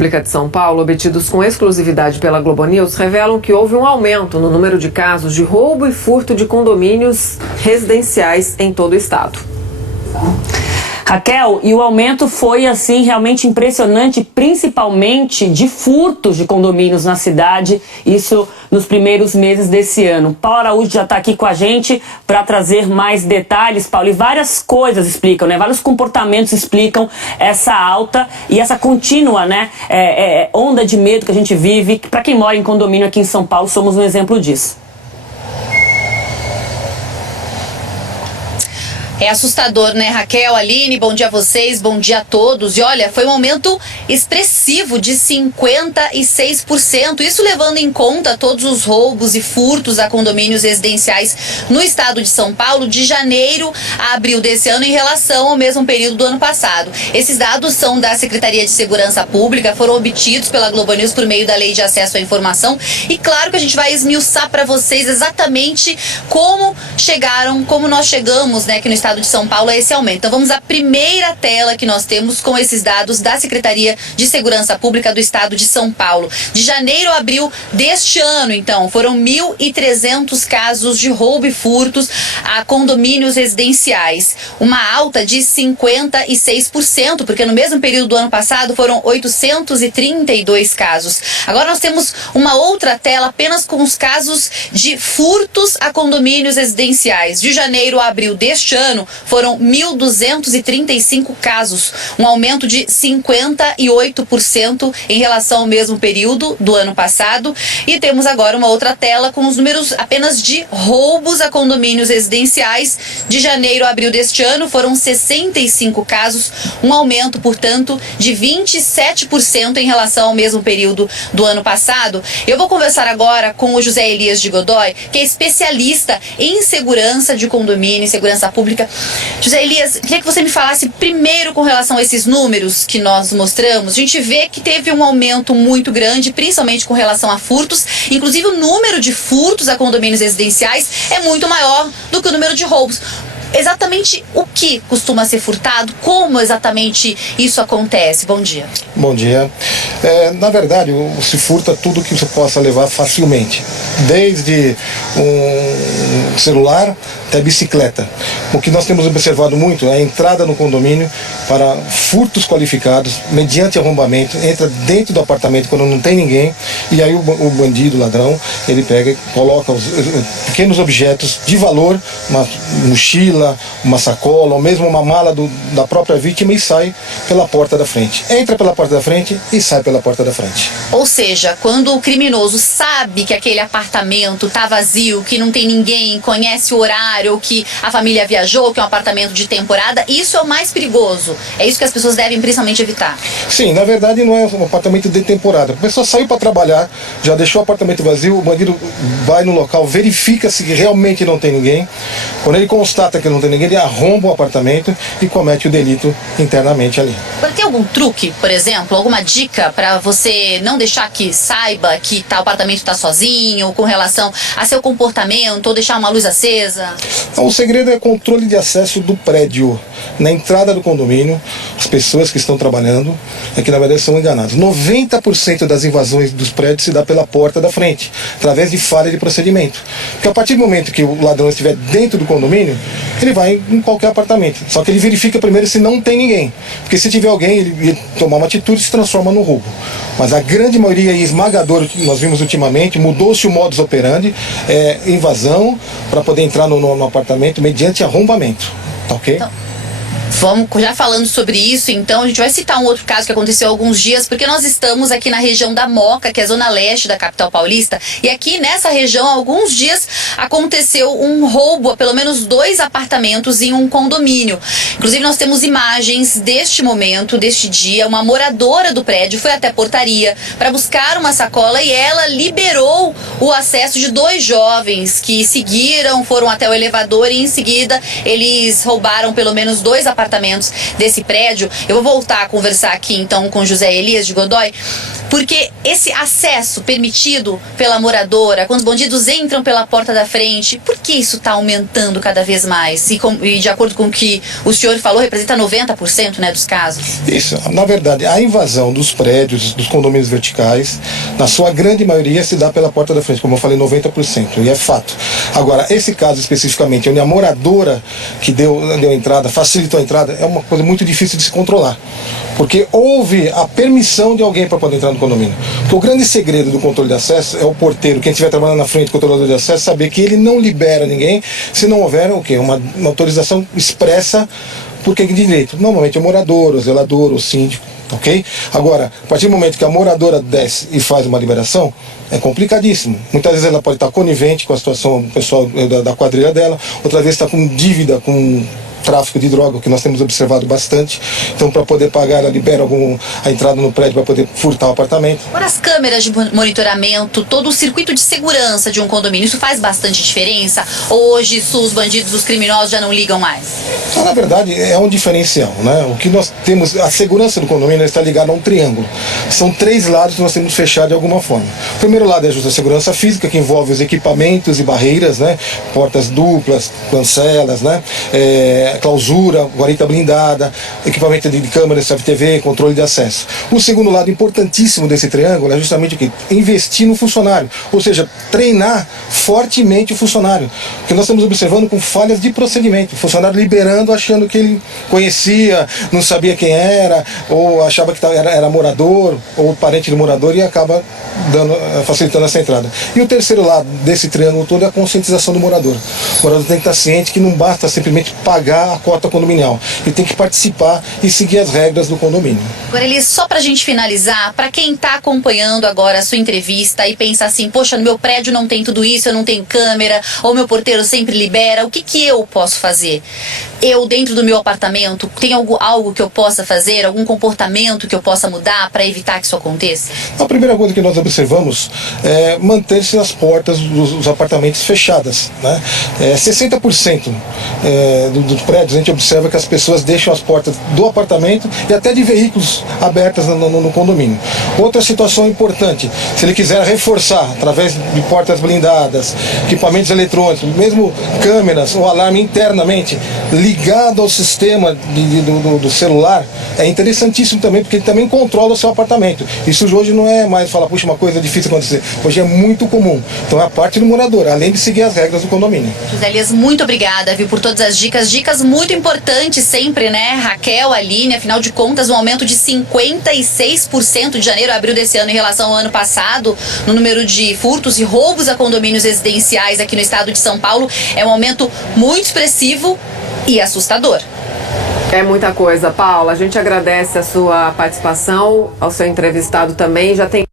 Pública de São Paulo, obtidos com exclusividade pela Globo News, revelam que houve um aumento no número de casos de roubo e furto de condomínios residenciais em todo o estado. Raquel, e o aumento foi assim realmente impressionante, principalmente de furtos de condomínios na cidade, isso nos primeiros meses desse ano. Paulo Araújo já está aqui com a gente para trazer mais detalhes, Paulo, e várias coisas explicam, né? Vários comportamentos explicam essa alta e essa contínua, né, onda de medo que a gente vive. Para quem mora em condomínio aqui em São Paulo, somos um exemplo disso. É assustador, né, Raquel, Aline? Bom dia a vocês, bom dia a todos. E olha, foi um aumento expressivo de 56%. Isso levando em conta todos os roubos e furtos a condomínios residenciais no estado de São Paulo de janeiro a abril desse ano em relação ao mesmo período do ano passado. Esses dados são da Secretaria de Segurança Pública, foram obtidos pela Globo News por meio da Lei de Acesso à Informação. E claro que a gente vai esmiuçar para vocês exatamente como nós chegamos, né, aqui no estado de São Paulo a esse aumento. Então vamos à primeira tela que nós temos com esses dados da Secretaria de Segurança Pública do estado de São Paulo. De janeiro a abril deste ano, então, foram 1.300 casos de roubo e furtos a condomínios residenciais. Uma alta de 56%, porque no mesmo período do ano passado foram 832 casos. Agora nós temos uma outra tela apenas com os casos de furtos a condomínios residenciais. De janeiro a abril deste ano, foram 1.235 casos, um aumento de 58% em relação ao mesmo período do ano passado. E temos agora uma outra tela com os números apenas de roubos a condomínios residenciais. De janeiro a abril deste ano, foram 65 casos, um aumento, portanto, de 27% em relação ao mesmo período do ano passado. Eu vou conversar agora com o José Elias de Godoy, que é especialista em segurança de condomínio, segurança pública. José Elias, queria que você me falasse primeiro com relação a esses números que nós mostramos. A gente vê que teve um aumento muito grande, principalmente com relação a furtos. Inclusive o número de furtos a condomínios residenciais é muito maior do que o número de roubos. Exatamente o que costuma ser furtado? Como exatamente isso acontece? Bom dia. Bom dia. Na verdade, se furta tudo que você possa levar facilmente. Desde um celular até bicicleta. O que nós temos observado muito é a entrada no condomínio para furtos qualificados, mediante arrombamento, entra dentro do apartamento quando não tem ninguém, e aí o bandido, o ladrão, ele pega e coloca os pequenos objetos de valor, uma mochila, uma sacola, ou mesmo uma mala da própria vítima, e sai pela porta da frente. Entra pela porta da frente e sai pela porta da frente. Ou seja, quando o criminoso sabe que aquele apartamento está vazio, que não tem ninguém, conhece o horário, ou que a família viajou, que é um apartamento de temporada, isso é o mais perigoso. É isso que as pessoas devem principalmente evitar. Sim, na verdade não é um apartamento de temporada. A pessoa saiu para trabalhar, já deixou o apartamento vazio, o bandido vai no local, verifica se realmente não tem ninguém. Quando ele constata que não tem ninguém, ele arromba o apartamento e comete o delito internamente ali. Tem algum truque, por exemplo, alguma dica para você não deixar que saiba que o apartamento está sozinho, com relação a seu comportamento, ou deixar uma luz acesa? Então, o segredo é controle de acesso do prédio. Na entrada do condomínio, as pessoas que estão trabalhando é que na verdade são enganadas. 90% das invasões dos prédios se dá pela porta da frente, através de falha de procedimento. Porque a partir do momento que o ladrão estiver dentro do condomínio, ele vai em qualquer apartamento. Só que ele verifica primeiro se não tem ninguém. Porque se tiver alguém, ele tomar uma atitude, se transforma no roubo. Mas a grande maioria esmagadora que nós vimos ultimamente, mudou-se o modus operandi, invasão para poder entrar no apartamento mediante arrombamento. Tá ok? Então, vamos já falando sobre isso, então a gente vai citar um outro caso que aconteceu há alguns dias, porque nós estamos aqui na região da Moca, que é a zona leste da capital paulista, e aqui nessa região há alguns dias aconteceu um roubo a pelo menos 2 apartamentos em um condomínio. Inclusive nós temos imagens deste momento, deste dia. Uma moradora do prédio foi até a portaria para buscar uma sacola e ela liberou o acesso de 2 jovens que seguiram, foram até o elevador e em seguida eles roubaram pelo menos 2 apartamentos apartamentos desse prédio. Eu vou voltar a conversar aqui então com José Elias de Godoy, porque esse acesso permitido pela moradora, quando os bandidos entram pela porta da frente, por que isso está aumentando cada vez mais? E de acordo com o que o senhor falou, representa 90%, né, dos casos. Isso, na verdade, a invasão dos prédios, dos condomínios verticais, na sua grande maioria se dá pela porta da frente, como eu falei, 90%, e é fato. Agora, esse caso especificamente, onde a moradora que deu entrada, facilitou a entrada, é uma coisa muito difícil de se controlar, porque houve a permissão de alguém para poder entrar no condomínio. Porque o grande segredo do controle de acesso é o porteiro, quem estiver trabalhando na frente, controlador de acesso, saber que ele não libera ninguém se não houver o quê? Uma autorização expressa por quem de direito. Normalmente é o morador, o zelador, o síndico, ok? Agora, a partir do momento que a moradora desce e faz uma liberação, é complicadíssimo. Muitas vezes ela pode estar conivente com a situação pessoal da quadrilha dela, outra vez está com dívida, com tráfico de droga, que nós temos observado bastante. Então, para poder pagar, ela libera a entrada no prédio para poder furtar o apartamento. Agora, as câmeras de monitoramento, todo o circuito de segurança de um condomínio, isso faz bastante diferença? Ou hoje isso, os bandidos, os criminosos já não ligam mais? Na verdade, é um diferencial, né? O que nós temos, a segurança do condomínio está ligada a um triângulo. São 3 lados que nós temos que fechar de alguma forma. O primeiro lado é a segurança física, que envolve os equipamentos e barreiras, né? Portas duplas, cancelas, né? Clausura, guarita blindada, equipamento de câmeras, CCTV, controle de acesso. O segundo lado importantíssimo desse triângulo é justamente o quê? Investir no funcionário, ou seja, treinar fortemente o funcionário, porque nós estamos observando com falhas de procedimento, o funcionário liberando achando que ele conhecia, não sabia quem era, ou achava que era morador, ou parente do morador, e acaba facilitando essa entrada. E o terceiro lado desse triângulo todo é a conscientização do morador. O morador tem que estar ciente que não basta simplesmente pagar a cota condominial, ele tem que participar e seguir as regras do condomínio. Agora, Elias, só pra gente finalizar, pra quem tá acompanhando agora a sua entrevista e pensa assim, poxa, no meu prédio não tem tudo isso, eu não tenho câmera, ou meu porteiro sempre libera, o que eu posso fazer? Eu, dentro do meu apartamento, tem algo que eu possa fazer, algum comportamento que eu possa mudar para evitar que isso aconteça? A primeira coisa que nós observamos é manter-se as portas dos apartamentos fechadas, né? 60% dos prédios a gente observa que as pessoas deixam as portas do apartamento e até de veículos abertas no condomínio. Outra situação importante, se ele quiser reforçar através de portas blindadas, equipamentos eletrônicos, mesmo câmeras ou alarme internamente, ligado ao sistema do celular, é interessantíssimo também, porque ele também controla o seu apartamento. Isso hoje não é mais falar, puxa, uma coisa difícil de acontecer. Hoje é muito comum. Então é a parte do morador, além de seguir as regras do condomínio. José Elias, muito obrigada, viu, por todas as dicas muito importantes sempre, né, Raquel, Aline, afinal de contas, um aumento de 56% de janeiro a abril desse ano em relação ao ano passado, no número de furtos e roubos a condomínios residenciais aqui no estado de São Paulo, é um aumento muito expressivo e assustador. É muita coisa, Paula. A gente agradece a sua participação, ao seu entrevistado também. Já tem